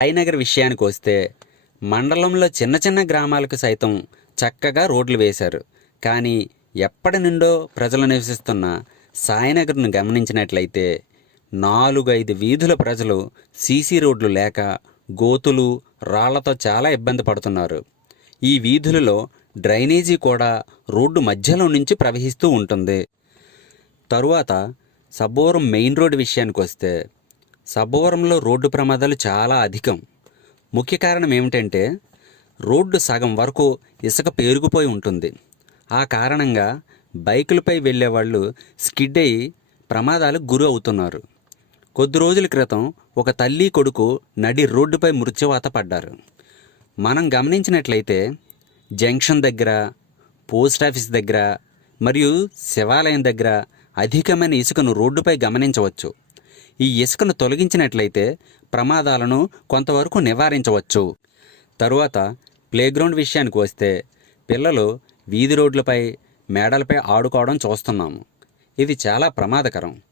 సాయినగర్ విషయానికి వస్తే మండలంలో చిన్న చిన్న గ్రామాలకు సైతం చక్కగా రోడ్లు వేశారు. కానీ ఎప్పటి నుండో ప్రజలు నివసిస్తున్న సాయినగర్ను గమనించినట్లయితే నాలుగైదు వీధుల ప్రజలు సీసీ రోడ్లు లేక గోతులు రాళ్ళతో చాలా ఇబ్బంది పడుతున్నారు. ఈ వీధులలో డ్రైనేజీ కూడా రోడ్డు మధ్యలో నుంచి ప్రవహిస్తూ ఉంటుంది. తరువాత సబ్బోరం మెయిన్ రోడ్ విషయానికి వస్తే సబ్బవరంలో రోడ్డు ప్రమాదాలు చాలా అధికం. ముఖ్య కారణం ఏమిటంటే రోడ్డు సగం వరకు ఇసుక పేరుకుపోయి ఉంటుంది. ఆ కారణంగా బైకులపై వెళ్ళేవాళ్ళు స్కిడ్ అయ్యి ప్రమాదాలకు గురి అవుతున్నారు. కొద్ది రోజుల క్రితం ఒక తల్లి కొడుకు నడి రోడ్డుపై మృత్యువాత పడ్డారు. మనం గమనించినట్లయితే జంక్షన్ దగ్గర పోస్ట్ ఆఫీస్ దగ్గర మరియు శివాలయం దగ్గర అధికమైన ఇసుకను రోడ్డుపై గమనించవచ్చు. ఈ ఇసుకను తొలగించినట్లయితే ప్రమాదాలను కొంతవరకు నివారించవచ్చు. తరువాత ప్లేగ్రౌండ్ విషయానికి వస్తే పిల్లలు వీధి రోడ్లపై మేడలపై ఆడుకోవడం చూస్తున్నాము ఇది చాలా ప్రమాదకరం.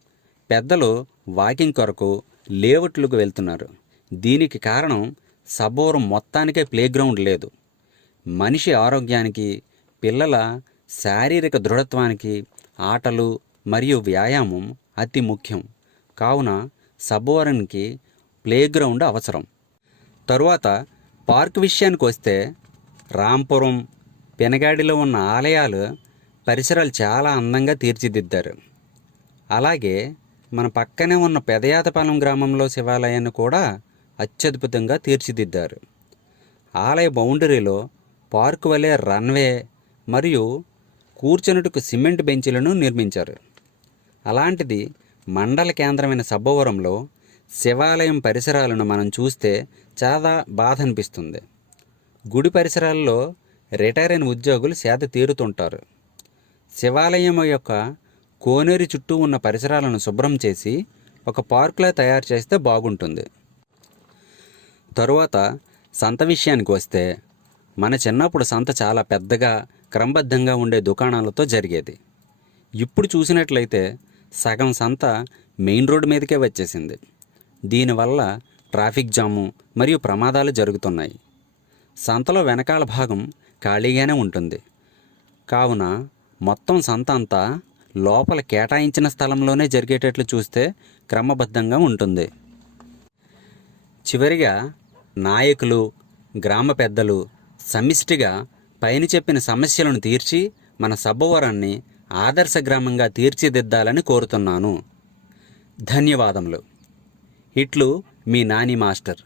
పెద్దలు వాకింగ్ కొరకు లేఅవుట్లకు వెళ్తున్నారు. దీనికి కారణం సబోరం మొత్తానికే ప్లేగ్రౌండ్ లేదు. మనిషి ఆరోగ్యానికి పిల్లల శారీరక దృఢత్వానికి ఆటలు మరియు వ్యాయామం అతి ముఖ్యం. కావున సబ్వరన్కి ప్లేగ్రౌండ్ అవసరం. తరువాత పార్క్ విషయానికి వస్తే రాంపురం పెనగాడిలో ఉన్న ఆలయాలు పరిసరాలు చాలా అందంగా తీర్చిదిద్దారు. అలాగే మన పక్కనే ఉన్న పెదయాతపాలెం గ్రామంలో శివాలయాన్ని కూడా అత్యద్భుతంగా తీర్చిదిద్దారు. ఆలయ బౌండరీలో పార్కు వలె రన్వే మరియు కూర్చున్నట్టుకు సిమెంట్ బెంచీలను నిర్మించారు. అలాంటిది మండల కేంద్రమైన సబ్బవరంలో శివాలయం పరిసరాలను మనం చూస్తే చాలా బాధ అనిపిస్తుంది గుడి పరిసరాల్లో రిటైర్ అయిన ఉద్యోగులు సేద తీరుతుంటారు. శివాలయం యొక్క కోనేరు చుట్టూ ఉన్న పరిసరాలను శుభ్రం చేసి ఒక పార్కులా తయారు చేస్తే బాగుంటుంది. తరువాత సంత విషయానికి వస్తే మన చిన్నప్పుడు సంత చాలా పెద్దగా క్రమబద్ధంగా ఉండే దుకాణాలతో జరిగేది. ఇప్పుడు చూసినట్లయితే సగం సంత మెయిన్ రోడ్డు మీదకే వచ్చేసింది. దీనివల్ల ట్రాఫిక్ జాము మరియు ప్రమాదాలు జరుగుతున్నాయి. సంతలో వెనకాల భాగం ఖాళీగానే ఉంటుంది. కావున మొత్తం సంత అంతా లోపల కేటాయించిన స్థలంలోనే జరిగేటట్లు చూస్తే క్రమబద్ధంగా ఉంటుంది. చివరిగా నాయకులు గ్రామ పెద్దలు సమిష్టిగా పైన చెప్పిన సమస్యలను తీర్చి మన సబ్బవరాన్ని ఆదర్శ గ్రామంగా తీర్చిదిద్దాలని కోరుతున్నాను. ధన్యవాదములు. ఇట్లు మీ నాని మాస్టర్.